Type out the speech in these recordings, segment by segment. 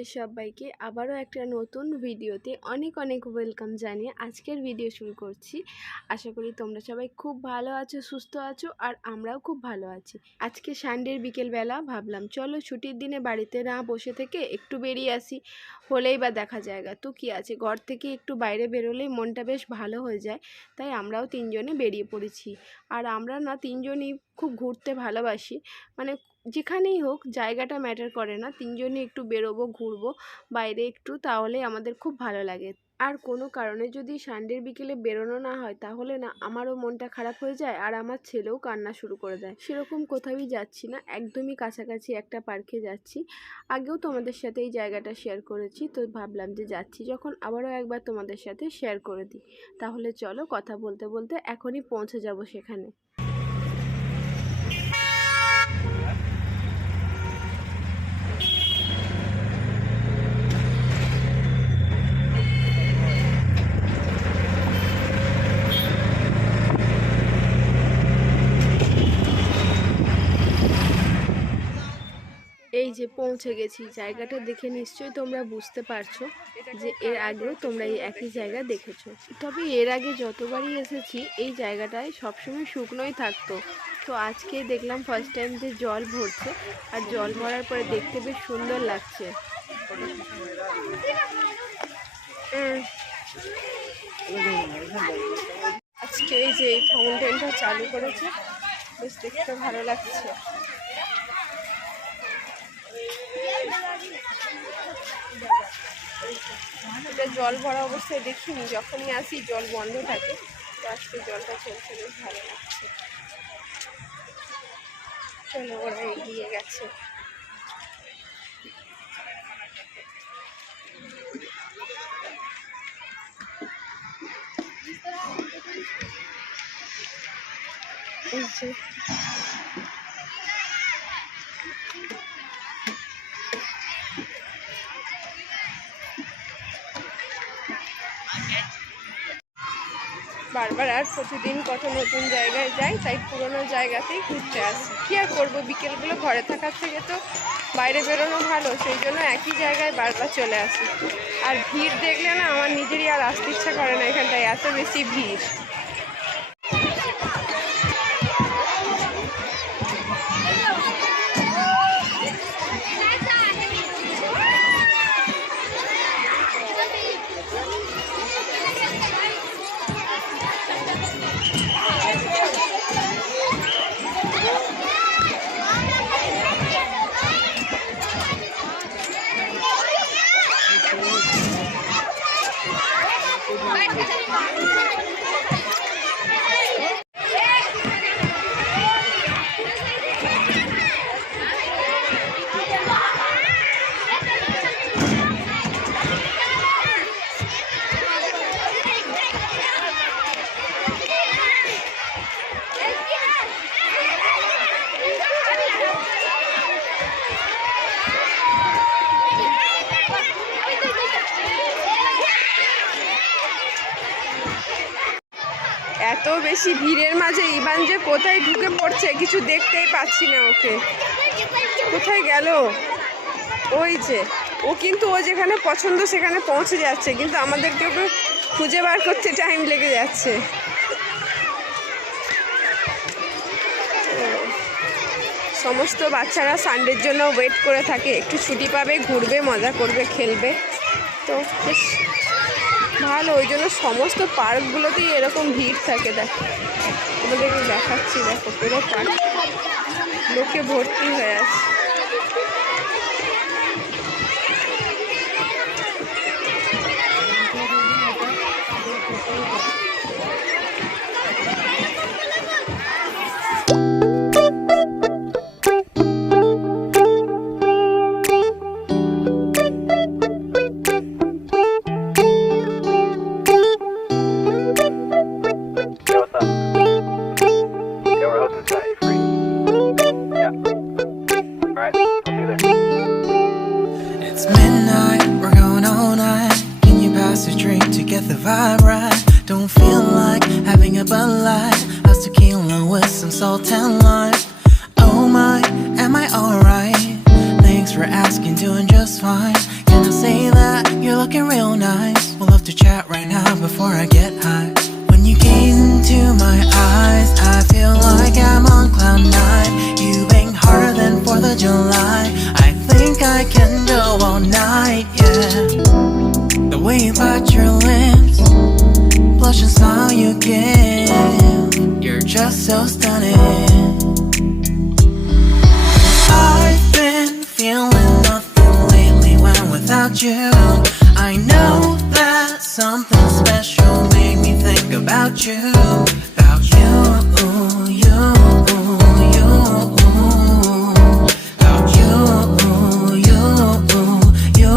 তোমাদের সবাইকে আবারও একটা নতুন ভিডিওতে অনেক অনেক ওয়েলকাম জানিয়ে আজকের ভিডিও শুরু করছি। আশা করি তোমরা সবাই খুব ভালো আছো, সুস্থ আছো, আর আমরাও খুব ভালো আছি। আজকে সানডের বিকেলবেলা ভাবলাম চলো ছুটির দিনে বাড়িতে না বসে থেকে একটু বেরিয়ে আসি, হলেই বা দেখা জায়গা তো কি আছে, ঘর থেকে একটু বাইরে বেরোলেই মনটা বেশ ভালো হয়ে যায়। তাই আমরাও তিনজনে বেরিয়ে পড়েছি। আর আমরা না তিনজনই খুব ঘুরতে ভালোবাসি, মানে যেখানেই হোক জায়গাটা ম্যাটার করে না, তিনজনই একটু বেরোবো, ঘুরবো বাইরে একটু, তাহলে আমাদের খুব ভালো লাগে। আর কোনো কারণে যদি সানডের বিকেলে বেরোনো না হয় তাহলে না আমারও মনটা খারাপ হয়ে যায়, আর আমার ছেলেও কান্না শুরু করে দেয়। সেরকম কোথাওই যাচ্ছি না, একদমই কাছাকাছি একটা পার্কে যাচ্ছি। আগেও তোমাদের সাথে এই জায়গাটা শেয়ার করেছি, তো ভাবলাম যে যাচ্ছি যখন আবারও একবার তোমাদের সাথে শেয়ার করে দিই। তাহলে চলো কথা বলতে বলতে এখনই পৌঁছে যাব সেখানে। এই যে পৌঁছে গেছি, জায়গাটা দেখে নিশ্চয়ই তোমরা বুঝতে পারছো যে এর আগেও তোমরা এই একই জায়গা দেখেছো। তবে এর আগে যতবারই এসেছি এই জায়গাটায় সবসময় শুকনোই থাকতো, তো আজকে দেখলাম ফার্স্ট টাইম যে জল ভরছে, আর জল ভরার পরে দেখতে বেশ সুন্দর লাগছে। আজকে এই যে এই ফাউন্টেনটা চালু করেছে, বেশ দেখতে ভালো লাগছে। এটা জল ভরা অবস্থায় দেখিনি, যখনই আসি জল বন্ধ থাকে, তো আজকে জলটা চলছে, বেশ ভালো লাগছে। চলো, ওরা এগিয়ে গেছে। বারবার আর প্রতিদিন কত নতুন জায়গায় যাই, তাই পুরোনো জায়গাতেই ঘুরতে আসি। কি আর করবো, বিকেলগুলো ঘরে থাকার থেকে তো বাইরে বেরোনো ভালো, সেই জন্য একই জায়গায় বারবার চলে আসি। আর ভিড় দেখলে না আমার নিজেরই আর আসতে ইচ্ছা করে না, এখানটায় এত বেশি ভিড়। এত বেশি ভিড়ের মাঝে ইভান যে কোথায় ঢুকে পড়ছে কিছু দেখতেই পাচ্ছি না ওকে। কোথায় গেল? ওই যে ও, কিন্তু ও যেখানে পছন্দ সেখানে পৌঁছে যাচ্ছে, কিন্তু আমাদেরকে ওকে খুঁজে বার করতে টাইম লেগে যাচ্ছে। সমস্ত বাচ্চারা সানডের জন্য ওয়েট করে থাকে, একটু ছুটি পাবে, ঘুরবে, মজা করবে, খেলবে, তো বেশ ভালো। ওই জন্য সমস্ত পার্কগুলোতেই এরকম ভিড় থাকে। দেখো, তোমাদেরকে দেখাচ্ছি, দেখো পুরো পার্ক লোকে ভর্তি হয়ে আছে। The vibe right, don't feel like having a Bud Light, how's tequila with some salt and lime? Oh my, am I alright? Thanks for asking, doing just fine. say that you're looking real nice. We'll love to chat right now before I get high. When you gaze into my eyes, I feel like I'm on cloud nine. You bang harder than 4th of July. I think I can go all night, yeah. The way you bite your lips, blush and smile you give, you're just so stunning. I've been feeling nothing lately when without you. I know that something special made me think about you. About you, you, you. About you, you, you.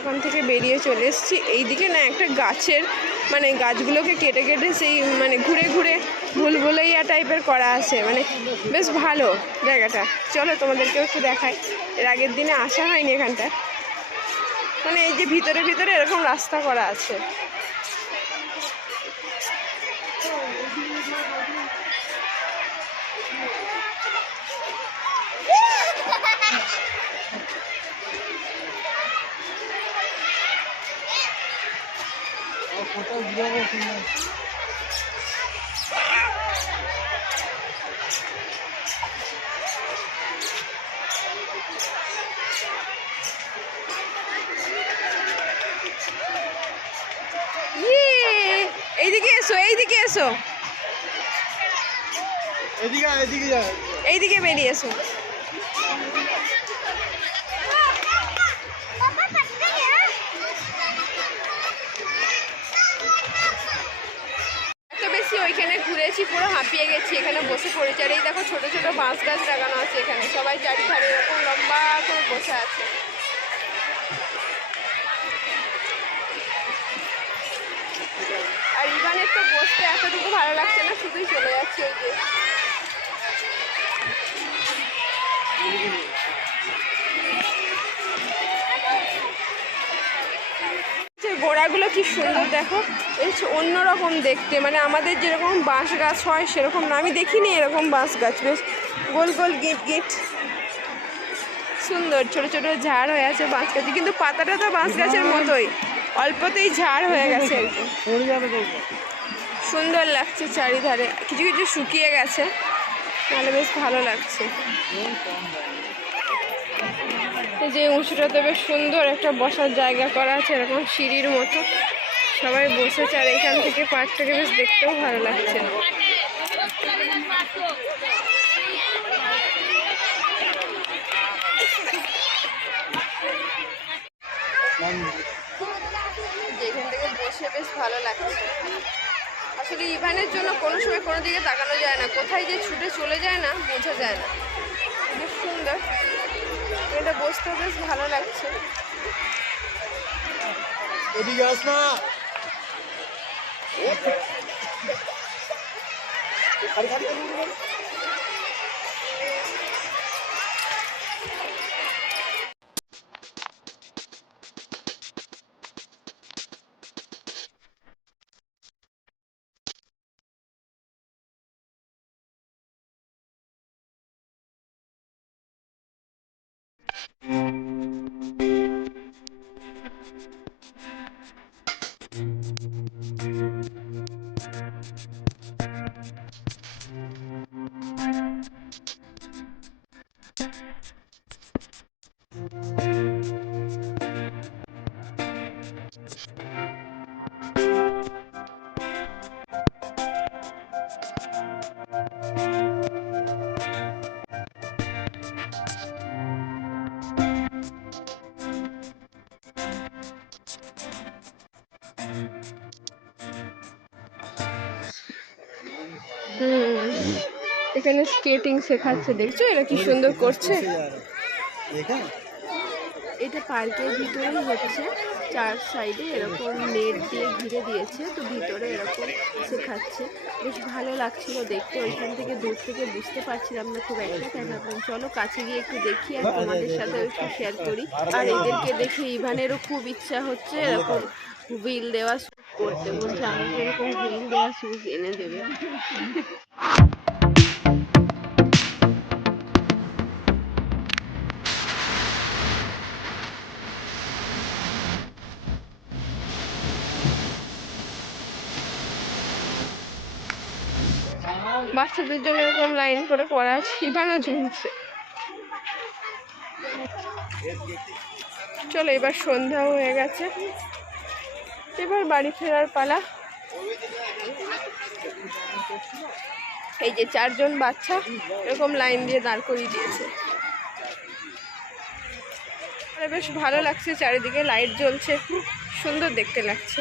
ওখান থেকে বেরিয়ে চলে এসেছি এইদিকে না একটা গাছের মানে গাছগুলোকে কেটে কেটে সেই মানে ঘুরে ঘুরে ভুলভুলাইয়া টাইপের করা আছে, মানে বেশ ভালো জায়গাটা। চলো তোমাদেরকেও একটু দেখাই, এর আগের দিনে আসা হয়নি এখানটা। মানে এই যে ভিতরে ভিতরে এরকম রাস্তা করা আছে। এইদিকে এসো, এইদিকে এসো, এইদিকে বেরিয়ে এসো। এত বেশি ওইখানে ঘুরেছি, পুরো হাঁপিয়ে গেছি, এখানে বসে পড়েছি। আর এই দেখো ছোট ছোট বাঁশ গাছ লাগানো আছে এখানে, সবাই চারিধারে এরকম লম্বা করে বসে আছে। আর ইভানের তো বসতে এতটুকু ভালো লাগছে না, শুধুই চলে যাচ্ছে এই যে গোড়াগুলো কি সুন্দর দেখো, এই অন্যরকম দেখতে, মানে আমাদের যেরকম বাঁশ গাছ হয় সেরকম না, আমি দেখিনি এরকম বাঁশ গাছ, বেশ গোল গোল গিট গিট সুন্দর। ছোট ছোট ঝাড় হয়ে আছে বাঁশ গাছে, কিন্তু পাতাটা তো বাঁশ গাছের মতোই, অল্পতেই ঝাড় হয়ে গেছে। সুন্দর লাগছে চারিধারে, কিছু কিছু শুকিয়ে গেছে, তাহলে বেশ ভালো লাগছে। এই যে উঁচুটাতে বেশ সুন্দর একটা বসার জায়গা করা আছে, এরকম সিঁড়ির মতো, সবাই বসেছে। আর এখান থেকে পার্কটাকে বেশ দেখতেও ভালো লাগছে। এখান থেকে বসে বেশ ভালো লাগছে। আসলে ইভানের জন্য কোনো সময় কোনো দিকে তাকানো যায় না, কোথায় যে ছুটে চলে যায় না বোঝা যায় না। বেশ সুন্দর, এটা বসতেও বেশ ভালো লাগছে। এখানে স্কেটিং শেখাচ্ছে, দেখছো এরা কি সুন্দর করছে। এটা পার্কের ভিতরেই হচ্ছে, চার সাইডে এরকম নেট দিয়ে ঘিরে দিয়েছে, তো ভিতরে এরকম শেখাচ্ছে। বেশ ভালো লাগছিল দেখতে, ওইখান থেকে দূর থেকে বুঝতে পারছিলাম না খুব একটা, তাই ভাবলাম চলো কাছে গিয়ে একটু দেখি আর তোমাদের সাথে একটু শেয়ার করি। আর এদেরকে দেখে ইভানেরও খুব ইচ্ছা হচ্ছে এরকম হুইল দেওয়া শুজ করতে, বলছে আমাকে এরকম হুইল দেওয়া শুজ এনে দেবে। বাচ্চাদের জন্য এরকম লাইন করে করা আছে, ইভানও ঝুলছে। চলো এবার সন্ধ্যাও হয়ে গেছে, এবার বাড়ি ফেরার পালা। এই যে 4 জন বাচ্চা এরকম লাইন দিয়ে দাঁড় করিয়ে দিয়েছে। বেশ ভালো লাগছে, চারিদিকে লাইট জ্বলছে, খুব সুন্দর দেখতে লাগছে।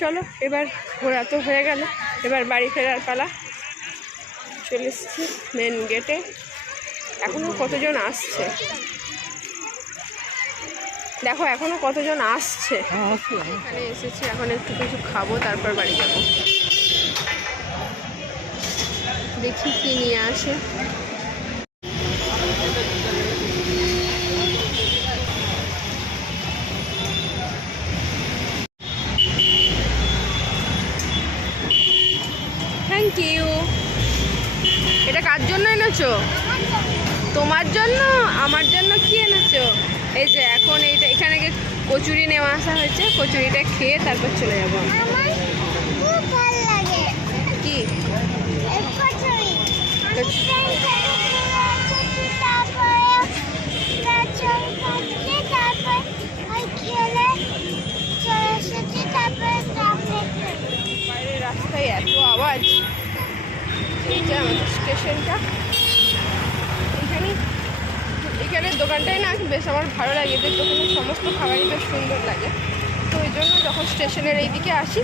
চলো এবার ঘোরা তো হয়ে গেল, এবার বাড়ি ফেরার পালা। চলে এসেছি মেন গেটে, এখনো কতজন আসছে দেখো, এখনো কতজন আসছে। এখানে এসেছি, এখন একটু কিছু খাবো, তারপর বাড়ি যাবো। দেখি কি নিয়ে আসে। Thank you. এটা কার জন্য এনেছো? তোমার জন্য? আমার জন্য কি এনেছো? এই যে এখন এইটা এখানে কচুরি নেওয়া আসা হয়েছে, কচুরিটা খেয়ে তারপর চলে যাবো। কি বাইরের রাস্তায় এত আওয়াজ। এইটা আমাদের স্টেশনটা, এখানের দোকানটাই না বেশ আমার ভালো লাগে, এদের দোকানের সমস্ত খাবারই বেশ সুন্দর লাগে, তো ওই জন্য যখন স্টেশনের এই দিকে আসি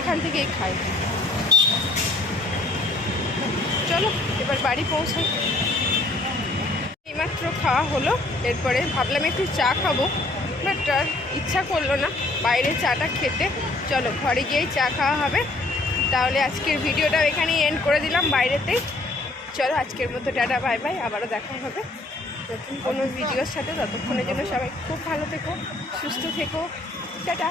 এখান থেকেই খাই। চলো এবার বাড়ি পৌঁছাই। এইমাত্র খাওয়া হলো, এরপরে ভাবলাম একটু চা খাবো, বাট আর ইচ্ছা করলো না বাইরে চাটা খেতে। চলো ঘরে গিয়েই চা খাওয়া হবে। তাহলে আজকের ভিডিওটাও এখানেই এন্ড করে দিলাম বাইরেতেই। চলো আজকের মতো টাটা বাই বাই, আবারও দেখা হবে নতুন কোনো ভিডিওর সাথে। ততক্ষণের জন্য সবাই খুব ভালো থেকো, সুস্থ থেকো, টাটা।